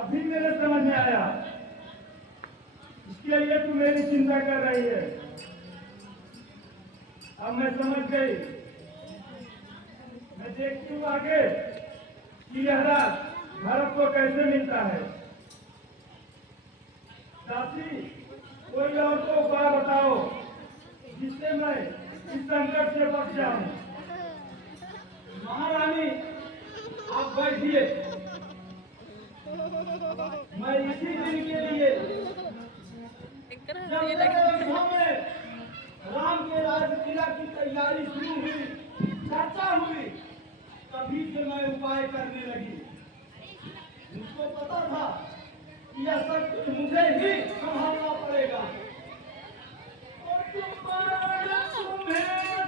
अभी मेरे समझ में आया, इसके लिए तू मेरी चिंता कर रही है। अब मैं समझ गई। मैं देखती हूँ आगे कि यह राज भारत को कैसे मिलता है। दासी, कोई और तो उपाय बताओ जिससे मैं इस संकट से बच जाऊं। महारानी, आप बैठिए। मैं इसी दिन के लिए जब अयोध्या में राम के राजकिला की तैयारी शुरू हुई, चर्चा हुई, तभी से मैं उपाय करने लगी। मुझको पता था कि यह सब कुछ मुझे ही संभालना पड़ेगा। और तुम्हें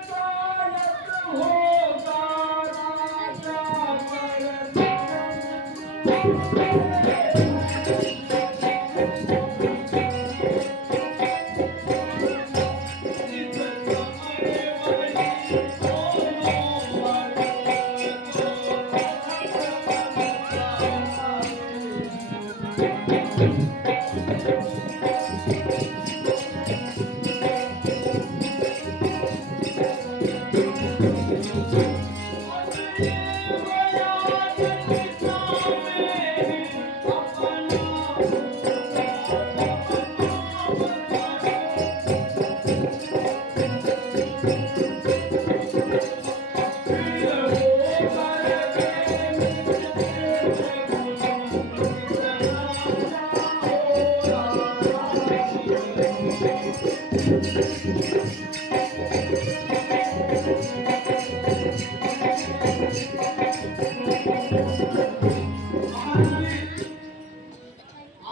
ताकत होगा राजा पर।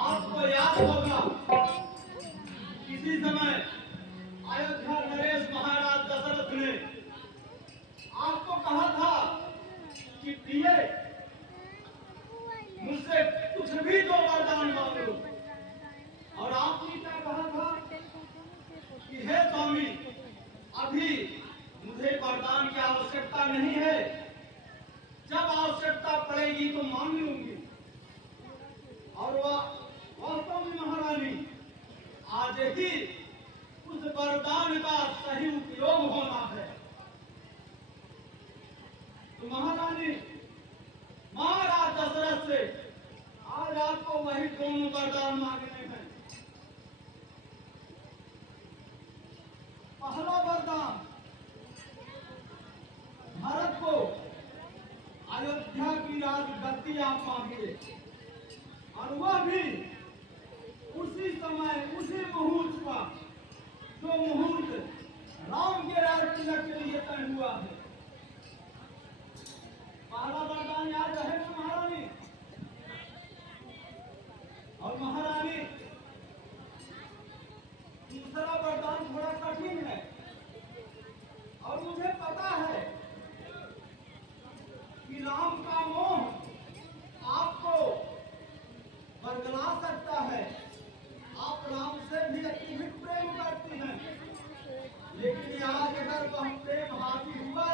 आपको याद होगा किसी समय अयोध्या नरेश महाराज दशरथ ने आपको कहा था कि प्रिय, मुझसे कुछ भी दो वरदान मांगो। और आपने क्या कहा था कि हे स्वामी, अभी मुझे वरदान की आवश्यकता नहीं है, जब आवश्यकता पड़ेगी तो मांग लूंगी। और वह वास्तव में महारानी, आज ही उस वरदान का सही उपयोग होना है। तो महारानी, महाराज दशरथ से आज आपको वही दोनों वरदान मांगने हैं। पहला वरदान, भारत को अयोध्या की राजगद्दी आप मांगिए, और वह भी उसी समय, उसी मुहूर्त का जो मुहूर्त राम के राजतिलक के लिए तय हुआ है। पहला वरदान याद रहेगा महारानी। और महारानी, दूसरा वरदान थोड़ा कठिन है, और मुझे पता है कि राम का मोह आपको बरगला सकता है। आप राम से भी अत्यधिक प्रेम करती हैं, लेकिन आज अगर वह प्रेम हावी हुआ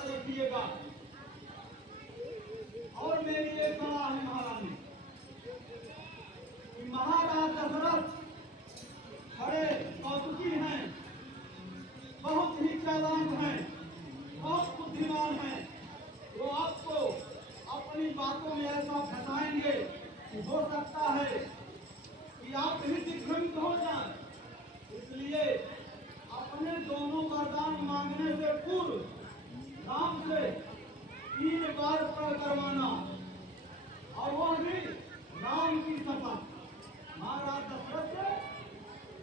याद रखिएगा। और मेरी एक सलाह है महारानी कि महाराज दशरथ बड़े कौतुकी हैं, बहुत ही चालाक हैं, बहुत बुद्धिमान हैं। वो आपको अपनी बातों में ऐसा फंसाएंगे कि हो सकता है कि आप ही दिग्भ्रमित हो जाएं। इसलिए अपने दोनों वरदान मांगने से पूर्व राम से 3 बार प्रण करवाना, और वह भी राम की शपथ। महाराज दशरथ से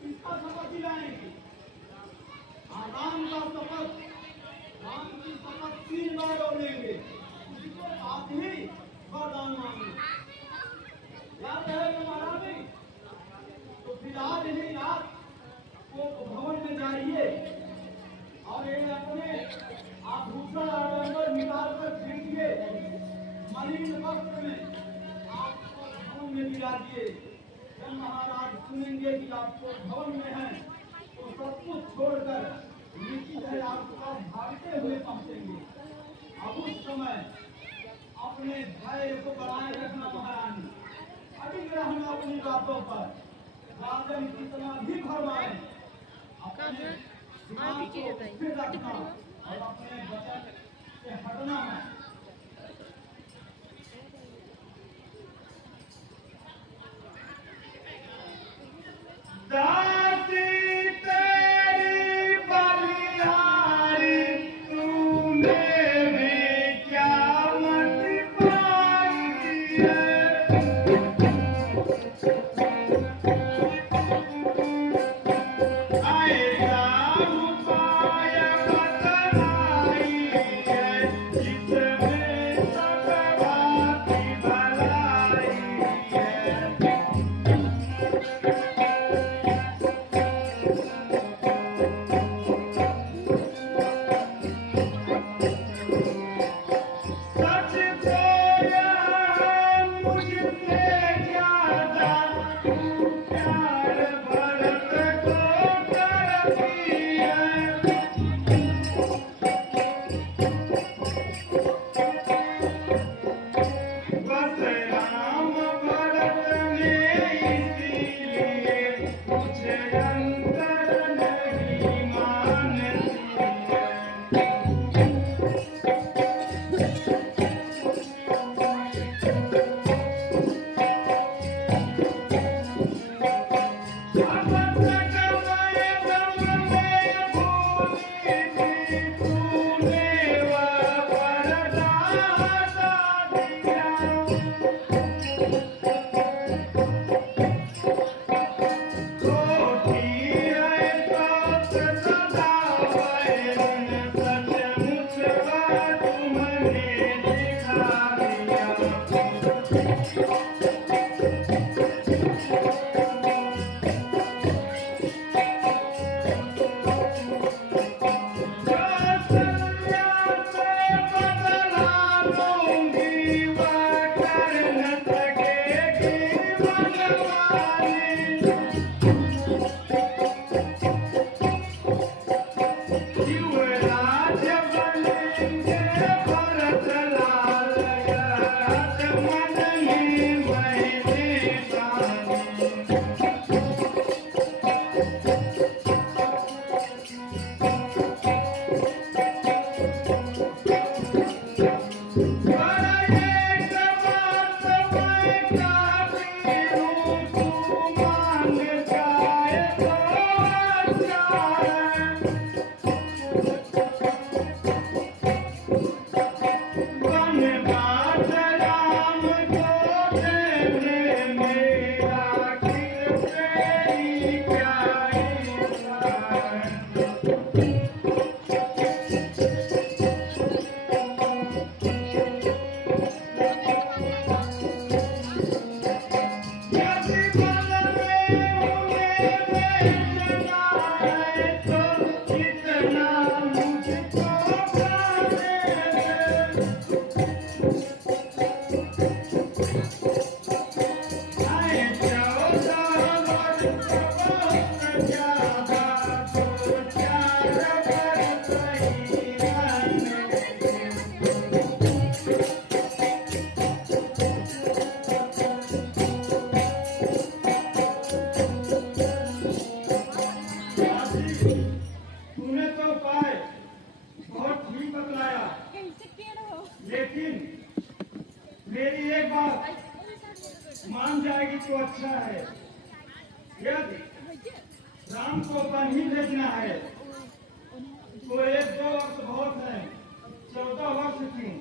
किसका शपथ दिलाएंगे? राम का शपथ, राम की शपथ 3 बार और लेंगे, उसके बाद ही वरदान मांगेंगे। याद रहेगा महारानी? तो फिलहाल ही रात को भवन में जाइए और ये अपने आभूषण आडंबर निकाल कर फेंकिए, मलिन वस्त्र में आपको भवन में गिराइए। जब महाराज सुनेंगे कि आपको भवन में है तो सब कुछ छोड़कर निश्चित है आपको भागते हुए पहुंचेंगे। अब उस समय अपने धैर्य को बनाए रखना महारानी, अडिग रहना अपनी बातों पर। राजन कितना भी भरमाए, अपने दिमाग को स्थिर रखना और अपने वचन से हटना है। दासी तेरी बलिहारी, तूने भी क्या मत पाई है। अच्छा है। यदि राम को कहीं भेजना है तो 1-2 वर्ष बहुत है, 14 वर्ष क्यों?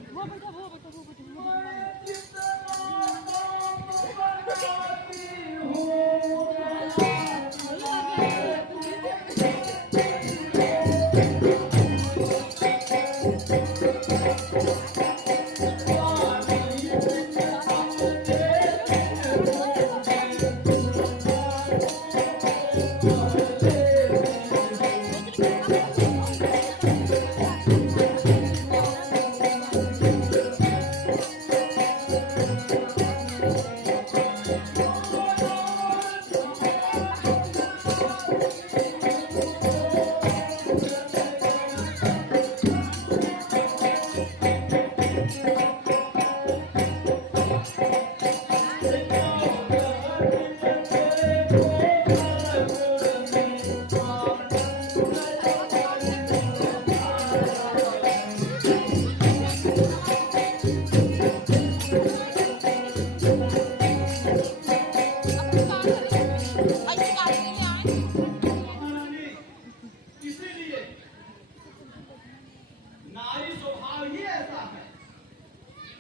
नारी स्वभाव ही ऐसा है,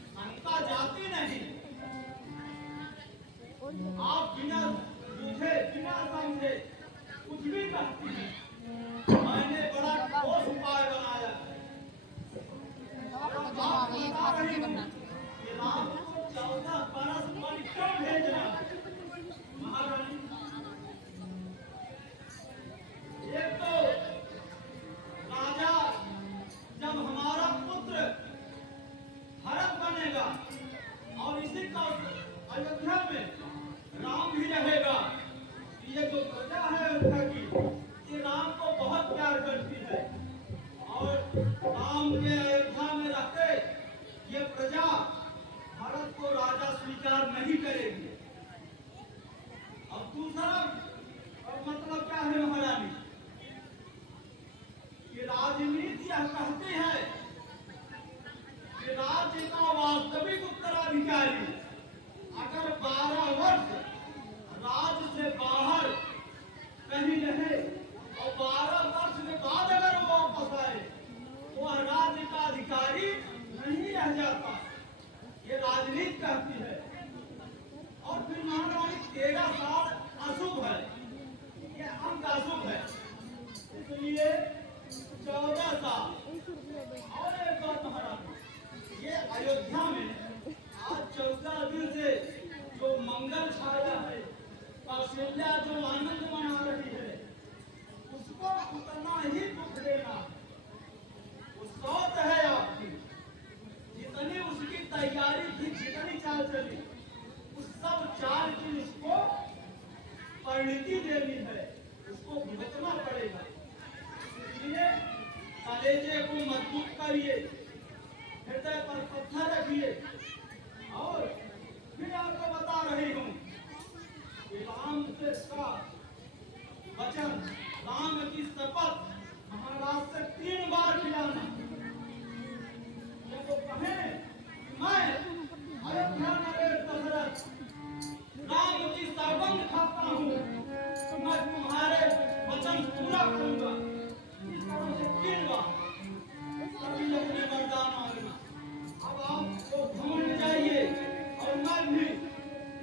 शंका जाती नहीं। आप बिना बुझे बिना समझे कुछ भी कहती हैं। मैंने बड़ा ठोस उपाय बनाया है। अब आप बता रही हूँ कि राम को 14 बरस पर क्यों भेजना है? महारानी, एक तो राजा जब हमारा पुत्र भरत बनेगा और इसी का अयोध्या में राम भी रहेगा, ये जो प्रजा है अयोध्या की, ये राम को बहुत प्यार करती है और राम के अयोध्या में रहते ये प्रजा भरत को राजा स्वीकार नहीं करेगी। अब दूसरा मतलब क्या है महारानी, कि राजनीति यह कहती है कि राज्य का वास्तविक उत्तराधिकारी अगर 12 वर्ष राज्य से बाहर कहीं रहे और 12 वर्ष के बाद अगर वो वापस आए तो वह राज्य का अधिकारी नहीं रह जाता, ये राजनीति कहती है। और फिर महारानी 13 साल अशुभ है, ये अंक अशुभ है, इसलिए 14 साल। और एक बात महाराज, ये अयोध्या में आज 14 दिन से जो मंगल छाया है, कौशल्या जो आनंद मना रही है, उसको उतना ही दुख देना। वो सोच है आपकी, जितनी उसकी तैयारी थी, जितनी चाल चली, उस सब चाल की उसको परिणति देनी है, उसको भुगतना पड़ेगा। इसलिए कलेजे को मजबूत करिए, हृदय पर पत्थर रखिए। और फिर आपको बता रही हूँ कि राम से का वचन, राम की शपथ महाराज से 3 बार खिलाना। जब वो कहें कि मैं अयोध्या नरेश दशरथ राम की सौगंध खाता हूँ तो मैं तुम्हारे वचन पूरा करूंगा, इस तरह से 3 बार सभी अपने वरदान मांगना। अब आप तो घूम जाइए और मैं भी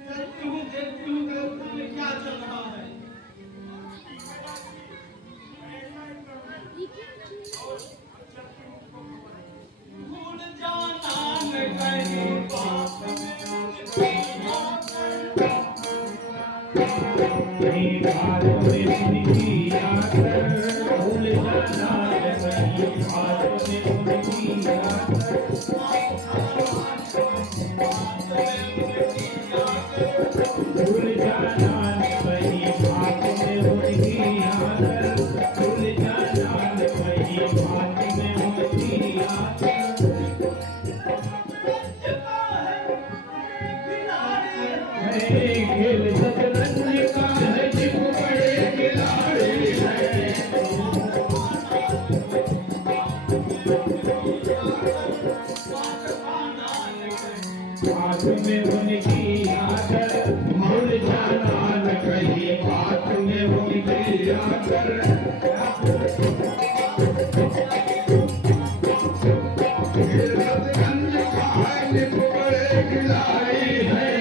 देखती हूँ कि अयोध्या में क्या चल रहा है। भूल जाना मैं कहीं बात नहीं बातों में उनकी आकर, भूल जाना मैं कहीं बातों में उनकी आकर, भूल जाना मैं कहीं बातों में उनकी आकर, भूल जाना मैं कहीं बातों में उनकी आकर। खेल शतरंज का है जिस बड़े खिलाड़ी है। है